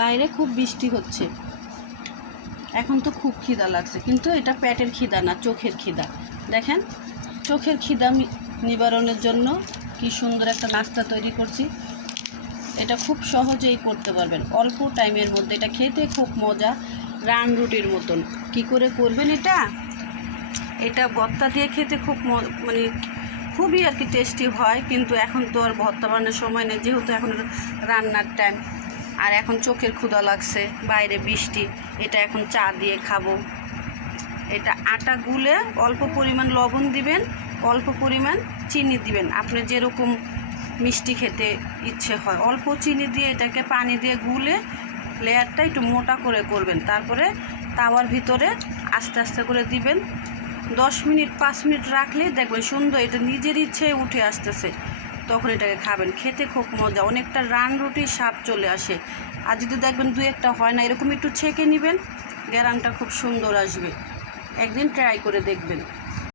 বাইরে খুব বৃষ্টি হচ্ছে। এখন তো খুব খিদা লাগছে, কিন্তু এটা পেটের খিদা না, চোখের খিদা। দেখেন, চোখের খিদা নিবারণের জন্য কি সুন্দর একটা নাস্তা তৈরি করছি। এটা খুব সহজেই করতে পারবেন, অল্প টাইমের মধ্যে। এটা খেতে খুব মজা, রান রুটির মতন। কি করে করবেন এটা? এটা ভর্তা দিয়ে খেতে খুব মানে খুবই আর কি টেস্টি হয়। কিন্তু এখন তো আর ভর্তা বানানোর সময় নেই, যেহেতু এখন রান্নার টাইম। আর এখন চোখের ক্ষুধা লাগছে, বাইরে বৃষ্টি। এটা এখন চা দিয়ে খাবো। এটা আটা গুলে অল্প পরিমাণ লবণ দিবেন, অল্প পরিমাণ চিনি দিবেন। আপনি যেরকম মিষ্টি খেতে ইচ্ছে হয়, অল্প চিনি দিয়ে এটাকে পানি দিয়ে গুলে লেয়ারটা একটু মোটা করে করবেন। তারপরে তাওয়ার ভিতরে আস্তে আস্তে করে দিবেন। 10 মিনিট 5 মিনিট রাখলেই দেখবেন সুন্দর এটা নিজের ইচ্ছে উঠে আসতেছে। তখন এটাকে খাবেন, খেতে খুব মজা, অনেকটা রান রুটির স্বাদ চলে আসে। আর যদি দেখবেন 2-1টা হয় না, এরকম একটু ছেঁকে নেবেন, গ্যারানটা খুব সুন্দর আসবে। একদিন ট্রাই করে দেখবেন।